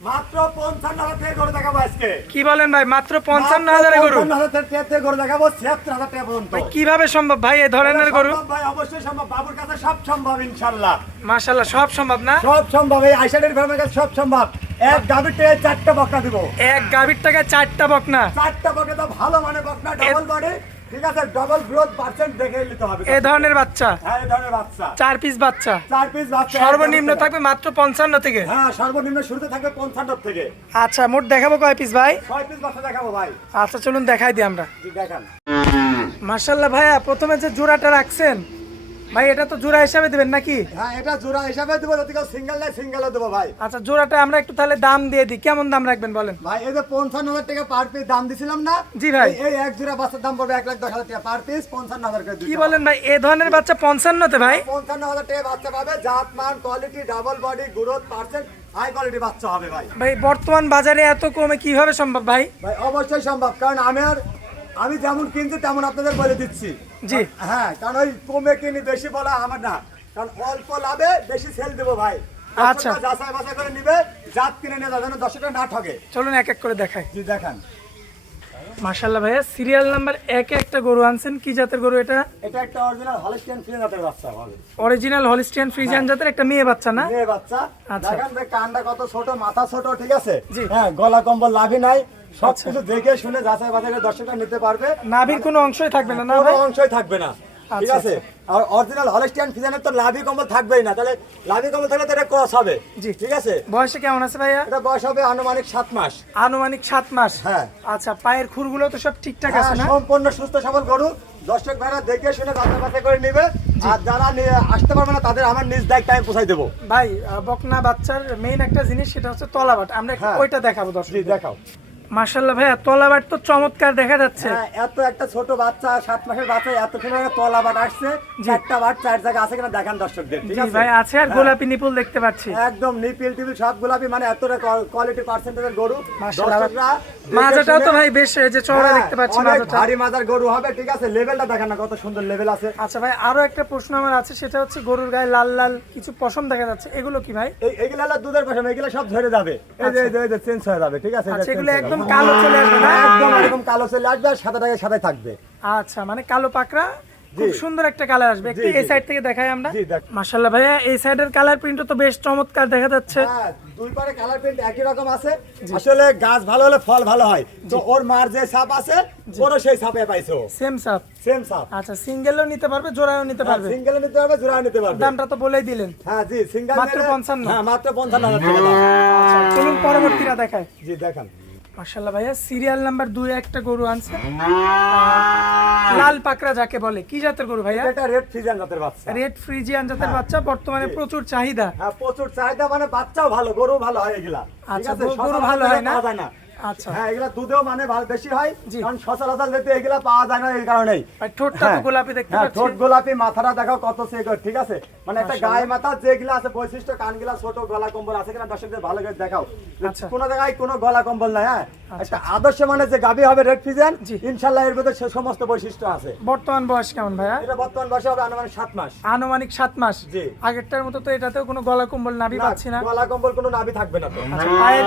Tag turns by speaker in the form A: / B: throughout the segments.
A: মাত্র পঞ্চান্ন হাজার থেকে গরু দেখাবো আজকে।
B: কি বলেন ভাই মাত্র পঞ্চান্ন হাজারে গরু?
A: হাজার থেকে গরু দেখাবো ছিয়াত্তর হাজার টাকা পর্যন্ত।
B: কীভাবে সম্ভব ভাই এই ধরনের গরু?
A: ভাই অবশ্যই সম্ভব। বাবুর কাছে সব সম্ভব ইনশাল্লাহ।
B: মাশাল্লাহ সব সম্ভব না?
A: সব সম্ভব এই আইসাডের ফার্মের কাছে সব সম্ভব। এক গাভীর চারটা বকনা দিব।
B: এক গাভীর টাকায় চারটা বকনা।
A: চারটা বকে তো ভালো মানে বকনা ডবল বডি ঠিক আছে ডবল গ্রোথ পার্সেন্ট দেখে নিতে হবে।
B: এই ধরনের বাচ্চা?
A: হ্যাঁ এই ধরনের বাচ্চা।
B: চার পিস বাচ্চা?
A: চার পিস বাচ্চা
B: সর্বনিম্ন থাকবে মাত্র পঞ্চান্ন থেকে?
A: হ্যাঁ সর্বনিম্ন শুরুতে থাকবে পঞ্চান্ন থেকে।
B: আচ্ছা মোট দেখাবো কয় পিস ভাই?
A: ছয় পিস বাচ্চা দেখাবো ভাই।
B: আচ্ছা চলুন দেখাই দিই আমরা।
A: জি দেখান।
B: মার্শাল্লাহ ভাইয়া প্রথমে যে জোড়াটা রাখছেন ভাই এটা তো জোড়া হিসাবে দিবেন নাকি?
A: হ্যাঁ এটা জোড়া হিসাবে দেবো যদি কেউ সিঙ্গেল নেয় সিঙ্গেলও দেবো ভাই।
B: আচ্ছা জোড়াটা আমরা একটু তাহলে দাম দিয়ে দিই। কেমন দাম রাখবেন বলেন?
A: ভাই এই যে পঞ্চান্ন হাজার টাকা পার পিস দাম দিছিলাম না
B: জি ভাই।
A: এই- এক জোড়া বাচ্চার দাম পড়বে এক লাখ দশ হাজার টাকা পার পিস পঞ্চান্ন হাজার করে
B: কি বলেন ভাই এ ধরনের বাচ্চা পঞ্চান্নতে ভাই?
A: পঞ্চান্ন হাজার টাকা বাচ্চা পাবে জাত মান quality double body growth percent high quality বাচ্চা হবে ভাই।
B: ভাই বর্তমান বাজারে এত কমে কীভাবে সম্ভব ভাই?
A: ভাই অবশ্যই সম্ভব কারণ আমি আর আমি যেমন কিনছি তেমন আপনাদের বলে দিচ্ছি।
B: জি।
A: হ্যাঁ কারণ ওই কমে কিনি বেশি বলা আমার না। কারণ অল্প লাভে বেশি সেল দেবো ভাই।
B: আচ্ছা।
A: যাচাই বাছাই করে নিবে জাত কিনে নিয়ে যেন দর্শকরা না ঠকে
B: চলুন এক এক করে দেখাই।
A: জি দেখান।
B: মাশাল্লাহ ভাইয়া সিরিয়াল নাম্বার একে একটা গরু আনছেন। কি জাতের গরু এটা?
A: এটা একটা অরিজিনাল হলিস্টিয়ান ফ্রিজাতের বাচ্চা হবে।
B: অরিজিনাল হলিস্টিয়ান ফ্রিজিয়ান জাতের একটা মেয়ে বাচ্চা না?
A: মেয়ে বাচ্চা।
B: আচ্ছা।
A: দেখেন যে কানটা কত ছোট মাথা ছোট ঠিক আছে। হ্যাঁ গলা কম্বল লাভি নাই। সব কিছু দেখে শুনে যাচাই বাছাই করে দর্শকরা নিতে পারবে।
B: নাভির কোনো অংশই থাকবে না
A: কোনো অংশই থাকবে না। ঠিক
B: আচ্ছা,
A: আছে? আর অরিজিনাল হলিস্টিয়ান ফিজানের তো লাভি কম্বল থাকবেই না। তাহলে লাভি কম্বল থাকলে তো এটা ক্রস হবে।
B: জি।
A: ঠিক আছে?
B: বয়সে কেমন আছে ভাইয়া?
A: এটা বয়স হবে আনুমানিক সাত মাস।
B: আনুমানিক সাত মাস?
A: হ্যাঁ।
B: আচ্ছা পায়ের খুরগুলো তো সব ঠিকঠাক আছে না?
A: হ্যাঁ, সম্পূর্ণ সুস্থ সবল গরু। দর্শক ভাইরা দেখে শুনে যাচাই বাছাই করে নিবে। আর যারা আসতে পারবে না তাদের আমার নিজ দায়িত্ব আমি পৌঁছাই দেবো।
B: ভাই বকনা বাচ্চার মেইন একটা জিনিস সেটা হচ্ছে তলাবাট। আমরা
A: হ্যাঁ।
B: ওইটা দেখাবো দর্শক
A: দেখাও।
B: মার্শাল্লাহ ভাইয়া তলাবাট তো চমৎকার দেখা যাচ্ছে।
A: হ্যাঁ এত একটা ছোট বাচ্চা সাত মাসের বাচ্চা এত সময় তলা আসছে। চারটা বাট চার জায়গা আছে কিনা দেখান দর্শকদের ঠিক আছে?
B: ভাই আছে আর
A: হ্যাঁ।
B: গোলাপি নিপুল দেখতে পাচ্ছি।
A: একদম নিপিল টিপিল সব গোলাপি মানে এতটা কোয়ালিটি পার্সেন্টেজের গরু।
B: মাজাটাও তো ভাই বেশ যে চওড়া
A: হ্যাঁ,
B: দেখতে পাচ্ছি মাজাটা।
A: ভারী মাজার গরু হবে ঠিক আছে? লেভেলটা দেখেন না কত সুন্দর লেভেল আছে।
B: আচ্ছা ভাই আরও একটা প্রশ্ন আমার আছে সেটা হচ্ছে গরুর গায়ে লাল লাল কিছু পশম দেখা যাচ্ছে এগুলো কি ভাই?
A: এগুলা দুধের পশম এগুলো সব ধরে যাবে। এই যে এই যে, চেঞ্জ হয়ে যাবে ঠিক আছে?
B: আচ্ছা এগুলো একদম। কালো চলে আসবে না?
A: একদম এরকম কালো চলে আসবে আর সাদা টাকা সাদাই থাকবে।
B: আচ্ছা মানে কালো পাকড়া খুব সুন্দর একটা কালার আসবে। একটু এই সাইড থেকে দেখাই আমরা। মাশাআল্লাহ ভাইয়া এই সাইডের কালার প্রিন্টও তো বেশ চমৎকার দেখা যাচ্ছে।
A: হ্যাঁ দুই পারে কালার প্রিন্ট একই রকম আছে। আসলে গাছ ভালো হলে ফল ভালো হয়। তো ওর মার যে সাপ আছে ওরও সেই সাপে পাইছো।
B: সেম সাপ।
A: সেম সাপ।
B: আচ্ছা সিঙ্গেলও নিতে পারবে জোড়াও নিতে পারবে?
A: সিঙ্গেল নিতে পারবে জোড়া নিতে পারবে।
B: দামটা তো বলেই দিলেন।
A: হ্যাঁ জি সিঙ্গেল
B: মাত্র 55?
A: হ্যাঁ মাত্র পঞ্চান্ন হাজার টাকা
B: চলুন পরবর্তীটা দেখায়
A: জি দেখান।
B: মাশাআল্লাহ ভাইয়া সিরিয়াল নাম্বার দুই একটা গরু আনছে। লাল পাকড়া যাকে বলে। কি জাতের গরু ভাইয়া?
A: এটা রেড ফিজান জাতের বাচ্চা।
B: রেড ফ্রিজিয়ান জাতের বাচ্চা বর্তমানে প্রচুর চাহিদা।
A: হ্যাঁ প্রচুর চাহিদা মানে বাচ্চাও ভালো গরু ভালো হয় এগুলা।
B: আচ্ছা, গরু- ভালো হয় না? আচ্ছা।
A: হ্যাঁ এগুলা দুধেও মানে ভালো বেশি হয়। কারণ সচরাচর যেতে এগুলা পাওয়া যায় না এই কারণেই।
B: ঠোঁটটা তো
A: হ্যাঁ,
B: গোলাপি দেখতে
A: হ্যাঁ,
B: পাচ্ছি।
A: ঠোঁট গোলাপি মাথাটা দেখো কত সে ঠিক আছে? মানে একটা গায়ে মাথা যেগুলা আছে বৈশিষ্ট্য কানগুলা ছোট গলা কম্বল আছে কিনা দর্শকদের ভালো করে দেখাও।
B: আচ্ছা।
A: কোনো জায়গায় কোনো গলা কম্বল নাই হ্যাঁ? একটা আদর্শ মানে যে গাবি হবে রেড ফিজেন এর মধ্যে সমস্ত বৈশিষ্ট্য আছে।
B: বর্তমান বয়স কেমন ভাইয়া?
A: এটা বর্তমান বয়সে হবে আনুমানিক সাত মাস।
B: আনুমানিক মাস।
A: জি।
B: আগেরটার মতো তো এটাতেও কোনো গলা কম্বল নাভি
A: না,
B: পাচ্ছি না।
A: গলা কম্বল কোনো নাভি থাকবে না তো।
B: আচ্ছা পায়ের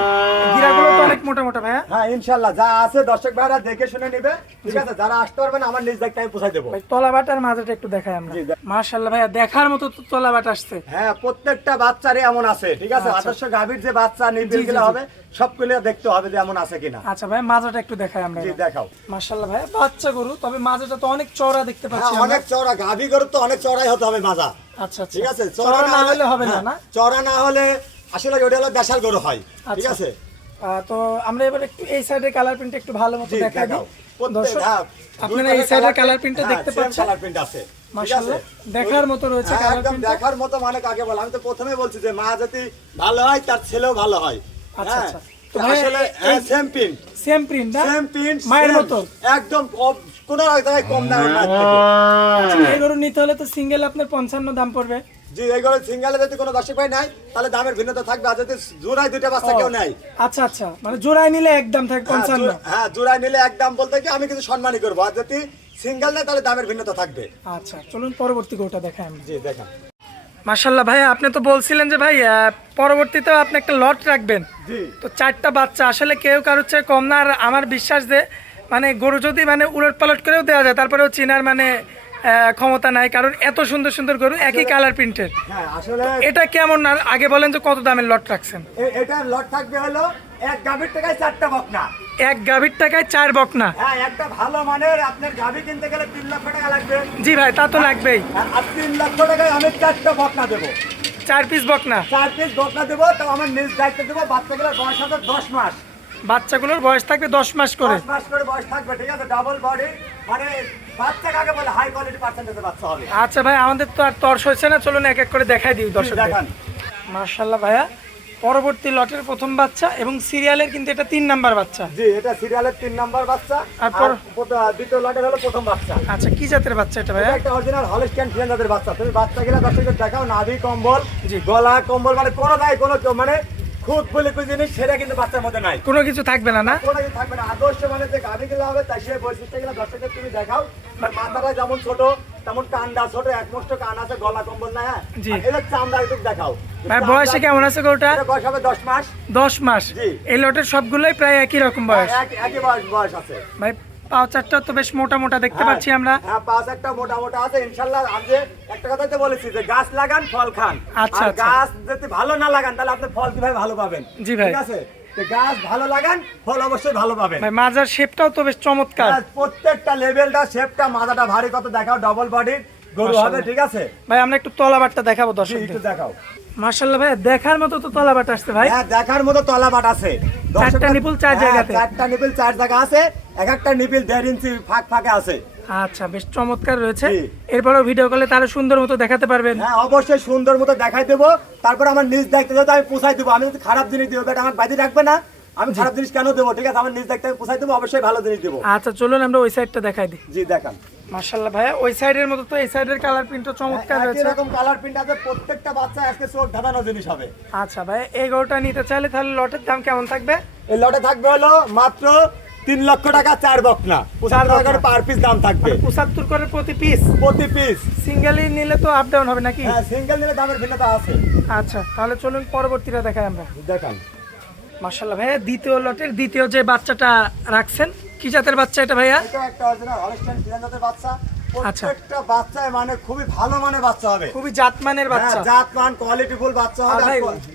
B: গিরাগুলো তো অনেক মোটা মোটা ভাইয়া।
A: হ্যাঁ ইনশাল্লাহ যা আছে দর্শক ভাইরা দেখে শুনে নিবে। ঠিক আছে যারা আসতে পারবে না আমার নিজ দায়িত্বে আমি পৌঁছাই দেবো।
B: ভাই তলাবাট আর একটু দেখাই আমরা। মাশাআল্লাহ ভাইয়া দেখার মতো তো তলাবাট আসছে।
A: হ্যাঁ প্রত্যেকটা বাচ্চারই এমন আছে ঠিক আছে?
B: আচ্ছা।
A: আদর্শ গাভীর যে বাচ্চা
B: জি।
A: হবে সবগুলো দেখতে হবে যে এমন আছে কিনা।
B: আচ্ছা ভাই মাজাটা একটু দেখাই আমরা
A: জি দেখাও।
B: মাশাআল্লাহ ভাইয়া বাচ্চা গরু তবে মাজাটা তো অনেক চওড়া দেখতে
A: হ্যাঁ
B: পাচ্ছি
A: অনেক চওড়া গাভী গরু তো অনেক চড়াই হতে হবে মাজা
B: আচ্ছা আচ্ছা।
A: ঠিক আছে?
B: চওড়া না হলে হবে না
A: হ্যাঁ,
B: না?
A: চওড়া না হলে আসলে ওটা হলো দেশাল গরু হয় ঠিক
B: আচ্ছা।
A: আছে?
B: তো আমরা এবার একটু এই সাইডের কালার প্রিন্ট একটু ভালো মতো দেখাই দিই।
A: হ্যাঁ,
B: আপনারা এই সাইডের কালার প্রিন্টটা দেখতে পাচ্ছেন?
A: colour print আছে।
B: মাশাআল্লাহ। দেখার মতো রয়েছে
A: হ্যাঁ, একদম দেখার মতো মানে কাকে বলে? আমি তো প্রথমে বলছি যে মা যদি ভালো হয় তার ছেলেও ভালো হয়।
B: আচ্ছা,
A: হ্যাঁ,
B: আচ্ছা।
A: তো
B: তো ভাই,
A: আসলে সেম পিন
B: সেম প্রিন্ট না?
A: সেম পিন
B: মায়ের মতো?
A: একদম কম- জায়গায় কম দামের মায়ের থেকে।
B: আচ্ছা, এই গরু নিতে হলে তো সিঙ্গেল আপনার পঞ্চান্ন দাম পড়বে।
A: জি সিঙ্গেলে যদি কোনো দর্শক ভাই নাই তাহলে দামের ভিন্নতা থাকবে। আর যদি জোড়ায় দুইটা বাচ্চা কেউ নেয়
B: আচ্ছা আচ্ছা। মানে জোড়ায় নিলে একদম থাকে
A: হ্যাঁ, হ্যাঁ জোড়ায় নিলে এক দাম বলতে কি আমি কিছু সম্মানই করব। আর যদি সিঙ্গেল নেয় তাহলে দামের ভিন্নতা থাকবে।
B: আচ্ছা চলুন পরবর্তী গরুটা দেখাই আমরা।
A: জি দেখেন।
B: মাশাল্লাহ ভাই আপনি তো বলছিলেন যে ভাই আহ, পরবর্তীতেও আপনি একটা লট রাখবেন। তো চারটা বাচ্চা আসলে কেউ কারোর চেয়ে কম না আর আমার বিশ্বাস যে মানে গরু যদি মানে উলট পালট করেও দেওয়া যায় তারপরেও চিনার মানে ক্ষমতা নাই কারণ এত সুন্দর সুন্দর গরু একই কালার প্রিন্টের
A: হ্যাঁ
B: এটা কেমন আর আগে বলেন যে কত দামের লট রাখছেন?
A: এটা লট থাকবে হলো এক গাভীর টাকায় চারটা বকনা।
B: এক গাভীর টাকায় চার বকনা।
A: হ্যাঁ একটা ভালো মানের আপনার গাভী কিনতে গেলে তিন লক্ষ টাকা লাগবে।
B: জি ভাই তা তো লাগবেই।
A: আর আর তিন লক্ষ টাকায় আমি চারটা বকনা দেবো।
B: চার পিস বকনা।
A: চার পিস বকনা দেবো তো আমার নিজ দায়িত্ব দেবো বাচ্চাগুলোর বয়স হবে দশ মাস।
B: বাচ্চাগুলোর বয়স থাকবে দশ মাস করে।
A: দশ মাস করে বয়স থাকবে ঠিক আছে? ডাবল বডি মানে বাচ্চা কাকে বলে? হাই কোয়ালিটি পার্সেন্টেজের বাচ্চা হবে।
B: আচ্ছা ভাই আমাদের তো আর তর্স হয়েছে না চলুন এক এক করে দেখাই দিই দর্শক
A: দেখান।
B: মার্শাল্লাহ ভাইয়া। পরবর্তী লটের প্রথম বাচ্চা এবং সিরিয়ালের কিন্তু এটা তিন নাম্বার বাচ্চা।
A: জি এটা সিরিয়ালের তিন নাম্বার বাচ্চা।
B: আর
A: দ্বিতীয় লটের হলো প্রথম বাচ্চা।
B: আচ্ছা কি জাতের বাচ্চা এটা
A: এটা
B: ভাইয়া
A: একটা অরিজিনাল হলিস্টিয়ান জাতের বাচ্চা। তুমি বাচ্চা গেলে দর্শকদের দেখাও নাভি কম্বল
B: জি।
A: গলা কম্বল মানে কোনো দায় কোনো মানে খুদ বলে কোনো জিনিস সেটা কিন্তু বাচ্চার মধ্যে নাই।
B: কোনো কিছু থাকবে না না?
A: কোনো কিছু থাকবে না। আদর্শ মানে যে গাভি গেলে হবে তাই সে বৈশিষ্ট্য গেলে দর্শকদের তুমি দেখাও। মাথাটা যেমন ছোট তেমন কান্ডা ছোট একমষ্ট কান আছে গলা কম্বল না হ্যাঁ? এদের চামড়া একটু দেখাও।
B: ভাই বয়সে কেমন আছে গরুটা?
A: বয়স হবে দশ মাস।
B: দশ মাস।
A: জি।
B: এই লটের সবগুলোই প্রায় একই রকম বয়স?
A: এক- একই বয়স বয়স আছে।
B: ভাই পাও চারটা তো বেশ মোটা মোটা দেখতে
A: হ্যাঁ,
B: পাচ্ছি আমরা।
A: হ্যাঁ একটা মোটা মোটা আছে। ইনশাল্লাহ আমি একটা কথাই তো বলেছি যে গাছ লাগান ফল খান।
B: আচ্ছা, আচ্ছা।
A: গাছ যদি ভালো না লাগান তাহলে আপনি ফল কীভাবে ভালো পাবেন?
B: জি ভাই।
A: ঠিক আছে? গাছ ভালো লাগান ফল অবশ্যই ভালো পাবেন।
B: ভাই মাজার শেপটাও তো বেশ চমৎকার।
A: প্রত্যেকটা লেভেলটা শেপটা মাথাটা ভারী কত দেখাও ডবল বডির গরু হবে ঠিক আছে?
B: ভাই আমরা একটু তলাবাটটা দেখাবো
A: জি,
B: দর্শকদের।
A: একটু দেখাও।
B: ভাই দেখার মতো তো তলাবাট আসছে ভাই।
A: হ্যাঁ দেখার মতো তলা বাট আছে দর্শকরা-
B: নিপুল চার
A: হ্যাঁ,
B: জায়গাতে।
A: চারটা নিপিল চার জায়গা আছে। এক একটা নিপিল দেড় ইঞ্চি ফাঁক ফাঁকে আছে।
B: আচ্ছা বেশ চমৎকার রয়েছে।
A: জি।
B: এরপরেও ভিডিও কলে তারা সুন্দর মতো দেখাতে পারবেন।
A: হ্যাঁ অবশ্যই সুন্দর মতো দেখাই দেবো। তারপর আমার নিজ দায়িত্ব যেহেতু আমি পোষাই দেবো আমি যদি খারাপ জিনিস দেবো আমার বাদি রাখবে না। আমি খারাপ জিনিস কেন দেবো? ঠিক আছে আমার নিজ দায়িত্ব আমি পোষাই দেবো অবশ্যই ভালো জিনিস দেবো।
B: আচ্ছা চলুন আমরা ওই সাইডটা দেখাই দিই।
A: জি দেখান।
B: মার্শাল্লাহ ভাইয়া ওই সাইডের মতো তো এই সাইডের কালার প্রিন্টও চমৎকার
A: একই
B: রয়েছে।
A: রকম কালার প্রিন্ট আছে প্রত্যেকটা বাচ্চা আজকে চোখ ধাঁধানো জিনিস হবে।
B: আচ্ছা ভাই এই গরুটা নিতে চাইলে তাহলে লটের দাম কেমন থাকবে?
A: এই লটে থাকবে হলো মাত্র তিন লক্ষ টাকা চার বকনা। চার করে পার পিস দাম থাকবে।
B: পঁচাত্তর করে প্রতি পিস
A: প্রতি পিস
B: সিঙ্গেলই নিলে তো আপ ডাউন হবে নাকি?
A: হ্যাঁ সিঙ্গেল নিলে দামের ভিন্নতা আছে।
B: আচ্ছা তাহলে চলুন পরবর্তীটা দেখাই আমরা।
A: দেখান।
B: মার্শাল্লাহ ভাইয়া দ্বিতীয় লটের দ্বিতীয় যে বাচ্চাটা রাখছেন কি জাতের বাচ্চা এটা ভাইয়া?
A: এটা একটা অরিজিনাল হলস্টাইন ফ্রিজেন্ডারদের বাচ্চা।
B: আচ্ছা।
A: প্রত্যেকটা বাচ্চায় মানে খুবই ভালো মানের বাচ্চা হবে।
B: খুবই জাতমানের বাচ্চা।
A: হ্যাঁ, জাত মান কোয়ালিটি ফুল বাচ্চা হবে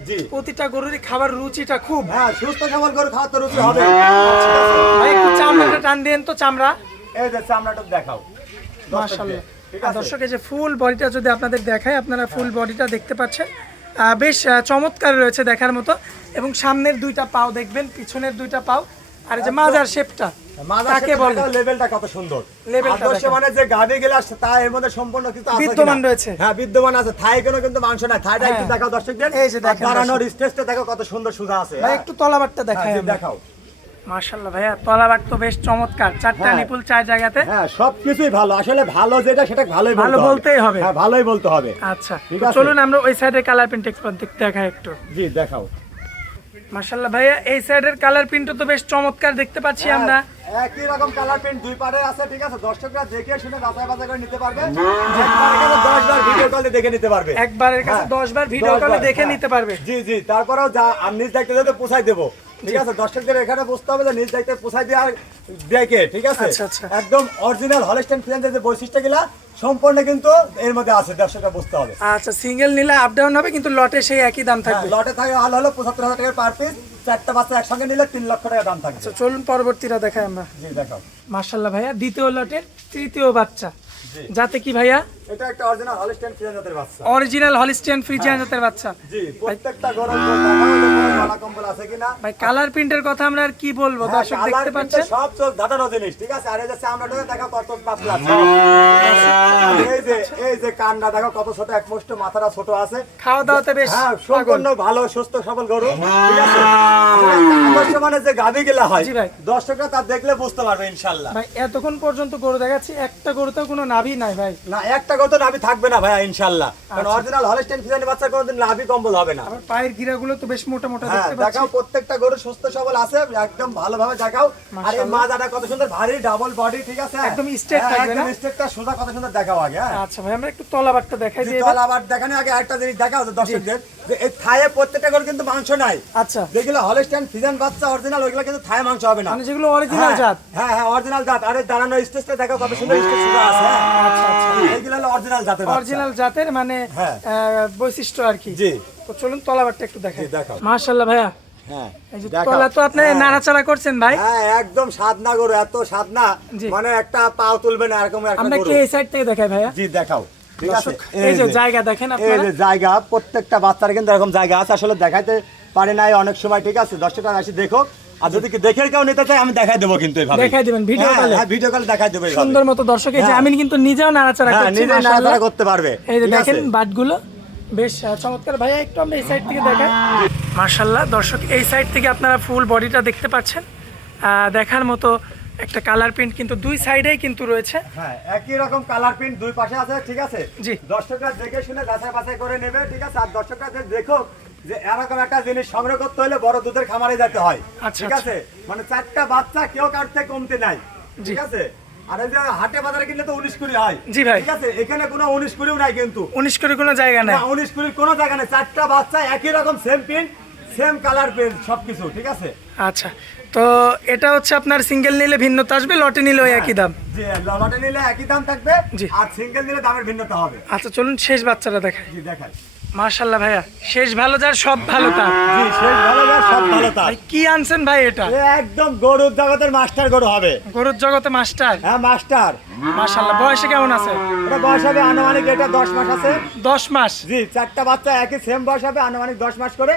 A: জি।
B: প্রতিটা গরুরই খাবার রুচিটা খুব।
A: হ্যাঁ সুস্থ খাবার করে খাওয়া তো রুচি হবে।
B: ভাই একটু চামড়াটা টান দিয়েন তো চামড়া।
A: এই যে চামড়াটা দেখাও।
B: মাশাল্লাহ
A: ঠিক
B: দর্শক এই যে ফুল বডিটা যদি আপনাদের দেখায় আপনারা ফুল বডিটা দেখতে পাচ্ছেন। বেশ চমৎকার রয়েছে দেখার মতো। এবং সামনের দুইটা পাও দেখবেন পিছনের দুইটা পাও। আর এই যে মাজার শেপটা কাকে বলে
A: লেভেলটা কত সুন্দর। আদর্শ মানে যে গাভি গেলাস তা এর মধ্যে সম্পূর্ণ কিছু আছে
B: বিদ্যমান রয়েছে।
A: হ্যাঁ বিদ্যমান আছে। থাই কোনো কিন্তু মাংস নাই থাইটা একটু
B: হ্যাঁ।
A: দেখাও দর্শকদের।
B: এই যে দেখেন
A: আর স্টেজটা দেখো কত সুন্দর সুজা আছে।
B: ভাই
A: হ্যাঁ।
B: একটু তলাবারটা দেখাই
A: দেখাও।
B: মাশাল্লাহ ভাইয়া তলাবার তো বেশ চমৎকার। চারটা। নিপুল চার জায়গাতে।
A: হ্যাঁ সবকিছুই ভালো। আসলে ভালো যেটা সেটা ভালোই
B: ভালো বলতেই হবে।
A: হ্যাঁ ভালোই বলতে হবে।
B: আচ্ছা। চলুন আমরা ওই সাইডের কালার প্রিন্ট এক্সপার্ট দেখাই একটু।
A: জি দেখাও।
B: মাশাল্লাহ ভাইয়া এই সাইডের কালার প্রিন্ট তো বেশ চমৎকার দেখতে পাচ্ছি আমরা।
A: হ্যাঁ, একই রকম কালার প্রিন্ট দুই পারে আছে ঠিক আছে? দর্শকরা দেখে শুনে যাচাই বাছাই করে নিতে পারবে। একবার এখানে দশ বার ভিডিও কলে দেখে নিতে পারবে।
B: একবারের কাছে
A: হ্যাঁ,
B: দশ বার ভিডিও কলে দেখে
A: হ্যাঁ।
B: নিতে পারবে।
A: জি জি তারপরেও যা আমি নিজ যেতে যাতে পোষাই দেবো। ঠিক আছে দর্শকদের এখানে বুঝতে হবে যে নিজ দায়িত্বে পোষাই দিয়ে আর দেখে ঠিক আছে?
B: আচ্ছা, আচ্ছা।
A: একদম অরিজিনাল হলস্টেন ফ্রিজেন্ডের যে বৈশিষ্ট্যগুলা সম্পূর্ণ কিন্তু এর মধ্যে আছে দর্শকরা বুঝতে হবে।
B: আচ্ছা সিঙ্গেল নিলে আপ ডাউন হবে কিন্তু লটে সেই একই দাম
A: হ্যাঁ,
B: থাকবে?
A: লটে থাকে হাল হলো পঁচাত্তর হাজার টাকা পার পিস চারটা বাচ্চা একসঙ্গে নিলে তিন লক্ষ টাকা দাম থাকছে
B: তো চলুন পরবর্তীটা দেখাই আমরা।
A: জি দেখাও।
B: মার্শাল্লাহ ভাইয়া দ্বিতীয় লটের তৃতীয় বাচ্চা। যাতে কি ভাইয়া?
A: এটা একটা অরিজিনাল হলস্টেন ফ্রিজেন্ডের বাচ্চা।
B: অরিজিনাল হলিস্টিয়ান ফ্রিজিয়ান জাতের বাচ্চা।
A: জি প্রত্যেকটা গরম গলা কম্বল আছে কিনা?
B: ভাই কালার প্রিন্টের কথা আমরা আর কি বলব?
A: হ্যাঁ,
B: দর্শক দেখতে পাচ্ছেন?
A: সব চোখ ধাঁধানো জিনিস ঠিক আছে? আর এই যে চামড়াটা দেখো কত পাতলা এই যে এই যে কানটা দেখো কত ছোট এক মুষ্ট মাথাটা ছোট আছে।
B: খাওয়া দাওয়াতে বেশ
A: হ্যাঁ সম্পূর্ণ ভালো সুস্থ সবল গরু ঠিক আছে? মানে যে গাভি গেলা হয়
B: জি ভাই।
A: দর্শকরা তা দেখলে বুঝতে পারবে ইনশাল্লাহ।
B: ভাই এতক্ষণ পর্যন্ত গরু দেখাচ্ছি একটা গরুতেও কোনো নাভি নাই ভাই।
A: না একটা কত নাভি থাকবে না ভাইয়া ইনশাল্লাহ কারণ
B: আচ্ছা।
A: অরিজিনাল হলস্টেন ফিজানি বাচ্চা কোনোদিন নাভি কম্বল হবে না।
B: আবার পায়ের গিরাগুলো তো বেশ মোটা মোটা
A: হ্যাঁ
B: দেখতে পাচ্ছি।
A: দেখাও প্রত্যেকটা গরু সুস্থ সবল আছে একদম ভালোভাবে দেখাও। আর এই। মাজাটা কত সুন্দর ভারী ডাবল বডি ঠিক আছে?
B: একদম straight
A: হ্যাঁ,
B: থাকবে না?
A: স্ট্রেটটা সোজা কত সুন্দর দেখাও আগে হ্যাঁ।
B: আচ্ছা ভাই আমরা একটু তলাবারটা দেখাই
A: জি,
B: দিয়ে
A: তল আবার দেখানো আগে একটা জিনিস দেখাও তো দর্শকদের। যে এই থায়ে প্রত্যেকটা গরু কিন্তু মাংস নাই।
B: আচ্ছা।
A: যেগুলো হলস্টেন ফিজান বাচ্চা অরিজিনাল ওইগুলো কিন্তু থায়ে মাংস হবে না।
B: মানে যেগুলো অরিজিনাল জাত?
A: হ্যাঁ হ্যাঁ অরিজিনাল জাত। আরে দাঁড়ানো স্টেজটা দেখো কত সুন্দর স্টেজ সুন্দর আছে হ্যাঁ।
B: আচ্ছা আচ্ছা।
A: এইগুলো অরিজিনাল জাতের
B: অরিজিনাল জাতের মানে
A: হ্যাঁ।
B: বৈশিষ্ট্য আর কি।
A: জি।
B: তো চলুন তলাবারটা একটু দেখাই।
A: দেখাও।
B: মাশাআল্লাহ ভাইয়া।
A: হ্যাঁ।
B: তলা তো আপনি
A: হ্যাঁ।
B: নাড়াচাড়া করছেন ভাই।
A: হ্যাঁ একদম গরু এত সাদনা
B: জি।
A: মানে একটা পাও তুলবে না এরকম একটা
B: আমরা কি এই সাইড থেকে দেখাই ভাইয়া?
A: জি দেখাও। ঠিক আছে?
B: এই যে জায়গা দেখেন
A: এই যে জায়গা প্রত্যেকটা বাচ্চার কিন্তু এরকম জায়গা আছে। আসলে দেখাইতে পারে নাই অনেক সময় ঠিক আছে? দশটা আসি দেখো। আর যদি দেখে কেউ নিতে আমি দেখাই দেবো কিন্তু
B: দেখাই দিবেন, video
A: হ্যাঁ? হ্যাঁ ভিডিও কল দেখাই দেবো
B: সুন্দর মতো দর্শক এই যে
A: হ্যাঁ।
B: আমি কিন্তু নিজেও নাড়াচাড়া
A: হ্যাঁ
B: করছি
A: নিজে। নাড়াচাড়া করতে পারবে।
B: এই যে দেখেন বাটগুলো বেশ চমৎকার। ভাইয়া একটু আমরা এই সাইড থেকে দেখাই। মার্শাল্লাহ দর্শক এই সাইড থেকে আপনারা ফুল বডিটা দেখতে পাচ্ছেন। দেখার মতো একটা কালার প্রিন্ট কিন্তু দুই সাইডেই কিন্তু রয়েছে।
A: হ্যাঁ একই রকম কালার প্রিন্ট দুই পাশে আছে ঠিক আছে?
B: জি।
A: দর্শকরা দেখে শুনে যাচাই বাছাই করে নেবে ঠিক আছে? আর দর্শকরা যে দেখো যে এরকম একটা জিনিস সংগ্রহ করতে হলে বড় দুধের খামারে যেতে হয়।
B: আচ্ছা,
A: ঠিক আছে? মানে চারটা বাচ্চা কেউ কাটতে কমতে নাই। ঠিক আছে? আর এই যে হাটে বাজারে কিনলে তো উনিশ কুড়ি হয়।
B: জি ভাই।
A: ঠিক আছে? এখানে কোনো উনিশ কুড়িও নাই কিন্তু।
B: উনিশ করে কোনো জায়গা নেই।
A: উনিশ কুড়ির কোনো জায়গা নেই। চারটা বাচ্চা একই রকম same print same colour print সবকিছু। ঠিক আছে?
B: আচ্ছা। তো এটা হচ্ছে আপনার সিঙ্গেল নিলে ভিন্নতা আসবে লটে নিলেও একই দাম?
A: লটে নিলে একই দাম থাকবে। আর সিঙ্গেল নিলে দামের ভিন্নতা হবে।
B: আচ্ছা চলুন শেষ বাচ্চাটা দেখাই।
A: জি দেখাই।
B: মার্শাল্লাহ ভাইয়া শেষ ভালো যার সব ভালো তার।
A: জি শেষ ভালো যার সব ভালো তার।
B: কি আনছেন ভাই এটা?
A: একদম গরুর জগতের মাস্টার গরু হবে।
B: গরুর জগতে মাস্টার?
A: হ্যাঁ মাস্টার।
B: মাশাল্লাহ বয়সে কেমন আছে?
A: এটা বয়স হবে আনুমানিক এটা দশ মাস আছে।
B: দশ মাস?
A: জি চারটা বাচ্চা একই সেম বয়স হবে আনুমানিক দশ মাস করে।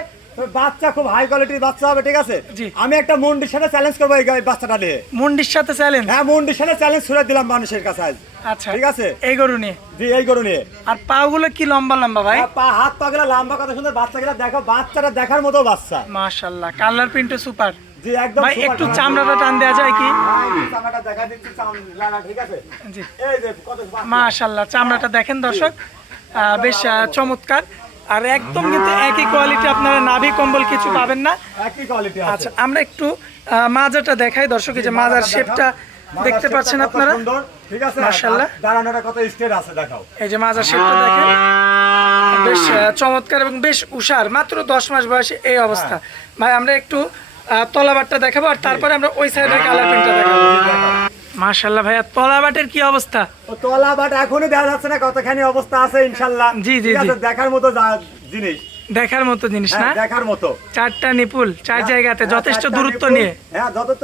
A: বাচ্চা খুব হাই কোয়ালিটির বাচ্চা হবে ঠিক আছে? আমি একটা মুন্ডির সাথে চ্যালেঞ্জ করব এই বাচ্চাটা নিয়ে।
B: মুন্ডির সাথে চ্যালেঞ্জ
A: হ্যাঁ মুন্ডির সাথে চ্যালেঞ্জ ছুড়ে দিলাম মানুষের কাছে আজ।
B: আচ্ছা।
A: ঠিক আছে?
B: এই গরু নিয়ে?
A: জি এই গরু নিয়ে।
B: আর পাগুলো কি লম্বা লম্বা ভাই?
A: হ্যাঁ, পা হাত পা গুলা লম্বা কত সুন্দর বাচ্চা গুলা দেখো বাচ্চাটা দেখার মতো বাচ্চা।
B: মাশাল্লাহ কালার প্রিন্টও সুপার
A: জি একদম
B: ভাই একটু চামড়াটা টান দেওয়া যায় কি?
A: হ্যাঁ, চামড়াটা দেখা দিচ্ছি চামড়া ঠিক আছে?
B: জি।
A: এই যে কত বাচ্চা।
B: মাশাল্লাহ চামড়াটা দেখেন দর্শক। বেশ চমৎকার। আর একদম কিন্তু একই কোয়ালিটি আপনারা নাভি কম্বল কিছু পাবেন না।
A: একই কোয়ালিটি
B: আচ্ছা আমরা একটু মাজাটা দেখাই। দর্শক এই যে মাজার শেপটা দেখতে পাচ্ছেন আপনারা?
A: সুন্দর, ঠিক আছে
B: মাশাআল্লাহ।
A: দাঁড়ানোটা কত স্টেট আছে দেখাও।
B: এই যে মাজার শেপটা দেখেন। বেশ চমৎকার এবং বেশ উষার মাত্র দশ মাস বয়সে এই অবস্থা। ভাই আমরা একটু তলাবারটা দেখাবো আর তারপরে আমরা ওই সাইডের কালার প্রিন্টটা দেখাবো। ভাইয়া তলাবাটের কি অবস্থা?
A: ও তলা বাট এখনই দেখা যাচ্ছে না কতখানি অবস্থা আছে
B: জি, জি।
A: দেখার মতো জিনিস।
B: দেখার মতো জিনিস না?
A: হ্যাঁ, দেখার মতো।
B: চারটা নিপুল চার জায়গাতে
A: হ্যাঁ,
B: যথেষ্ট দূরত্ব নিয়ে।
A: হ্যাঁ যথেষ্ট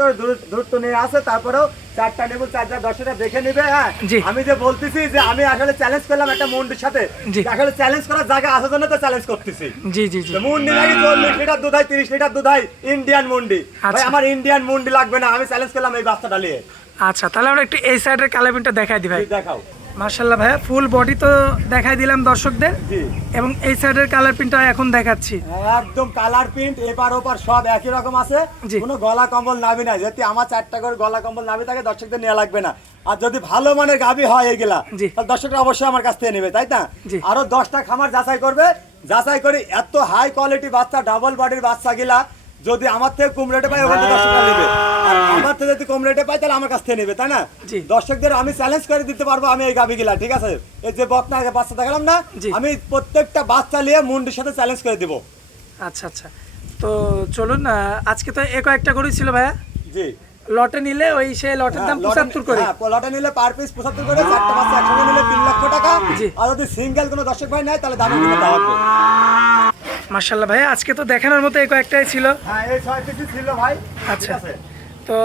A: দূরত্ব নিয়ে আছে তারপরেও চারটা নিপুল চারটা দশটা দেখে নিবে হ্যাঁ। আমি যে বলতেছি যে আমি আসলে চ্যালেঞ্জ করলাম একটা মন্ডির সাথে। আসলে চ্যালেঞ্জ করার জায়গা আছে জন্য তো চ্যালেঞ্জ করতেছি।
B: জি জি জি।
A: মুন্ডি লাগে চল্লিশ লিটার দুধাই তিরিশ লিটার দুধাই ইন্ডিয়ান মন্ডি ভাই
B: আচ্ছা।
A: আমার ইন্ডিয়ান মুন্ডি লাগবে না আমি চ্যালেঞ্জ করলাম এই বাচ্চাটা নিয়ে।
B: আচ্ছা তাহলে আমরা একটু এই সাইডের কালার প্রিন্টটা দেখাই দিই ভাই।
A: দেখাও।
B: মার্শাল্লাহ ভাইয়া ফুল বডি তো দেখাই দিলাম দর্শকদের।
A: জি।
B: এবং এই সাইডের কালার প্রিন্টটা এখন দেখাচ্ছি।
A: একদম কালার প্রিন্ট এপার ওপার সব একই রকম আছে। কোনো গলা কম্বল নাবি না যদি আমার চারটা করে গলা কম্বল নাবি থাকে দর্শকদের নেওয়া লাগবে না। আর যদি ভালো মানের গাবি হয় এগুলা। তাহলে দর্শকরা অবশ্যই আমার কাছ থেকে নেবে তাই না। আরও দশটা খামার যাচাই করবে। যাচাই করে এত হাই কোয়ালিটি বাচ্চা ডাবল বডির বাচ্চা গিলা যদি আমার থেকে কম রেটে পাই ওখানে দর্শকরা নেবে। আর আমার থেকে যদি কম রেটে পাই তাহলে আমার কাছ থেকে নেবে তাই না? দর্শকদের আমি চ্যালেঞ্জ করে দিতে পারব আমি এই গাবি গিলা ঠিক আছে? এই যে বকনা আগে বাচ্চা দেখালাম না? আমি প্রত্যেকটা বাচ্চা নিয়ে মুন্ডির সাথে চ্যালেঞ্জ করে দিব।
B: আচ্ছা আচ্ছা। তো চলুন আহ, আজকে তো এ কয়েকটা করেই ছিল ভাইয়া।
A: জি।
B: লটে নিলে ওই সেই লটের দাম
A: হ্যাঁ,
B: পঁচাত্তর করে।
A: হ্যাঁ, লটে নিলে পার পিস পঁচাত্তর করে চারটা বাচ্চা একসঙ্গে নিলে তিন লক্ষ টাকা। আর যদি সিঙ্গেল কোনো দর্শক ভাই নেয় তাহলে দাম হবে
B: মার্শাল্লাহ ভাইয়া আজকে তো দেখানোর মতো এই কয়েকটাই ছিল।
A: হ্যাঁ ছিল ভাই।
B: আচ্ছা। তো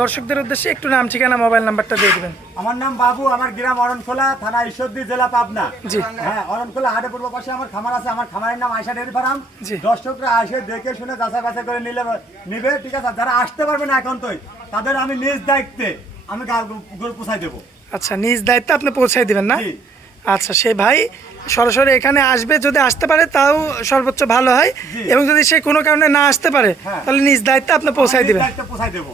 B: দর্শকদের উদ্দেশ্যে একটু নাম ঠিকানা মোবাইল নাম্বারটা দিয়ে দিবেন।
A: আমার নাম বাবু আমার গ্রাম অরণখোলা থানা ঈশ্বরদী জেলা পাবনা।
B: জি।
A: হ্যাঁ অরণখোলা হাটে পূর্ব পাশে আমার খামার আছে আমার খামারের নাম আয়সা ডেয়ারি ফার্ম। দর্শকরা আসে দেখে শুনে যাচাই বাছাই করে নিলে নিবে ঠিক আছে? যারা আসতে পারবে না এখন তোই তাদের আমি নিজ দায়িত্বে আমি গরু পোষাই দেবো।
B: আচ্ছা নিজ দায়িত্বে আপনি পৌঁছাই দিবেন না। আচ্ছা সে ভাই সরাসরি এখানে আসবে যদি আসতে পারে তাও সর্বোচ্চ ভালো হয়। এবং যদি সে কোনো কারণে না আসতে পারে
A: হ্যাঁ।
B: তাহলে নিজ দায়িত্বে আপনি পৌঁছাই দিবেন।
A: পৌঁছাই দেবো।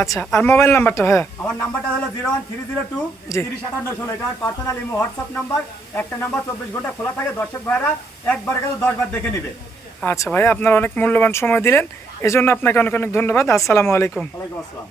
B: আচ্ছা আর মোবাইল নাম্বারটা হ্যাঁ
A: আমার নাম্বারটা হলো zero one three zero two
B: জি।
A: তিরিশ আটান্ন ষোলো। এটা আমার পার্সোনাল ইমো হোয়াটসঅ্যাপ নাম্বার। একটা নাম্বার চব্বিশ ঘণ্টা খোলা থাকে। দর্শক ভাইরা একবারে কিন্তু দশ বার দেখে নেবে।
B: আচ্ছা ভাই আপনার অনেক মূল্যবান সময় দিলেন। এজন্য আপনাকে অনেক অনেক ধন্যবাদ। আসসালামু আলাইকুম।
A: ওয়ালাইকুম আসসালাম।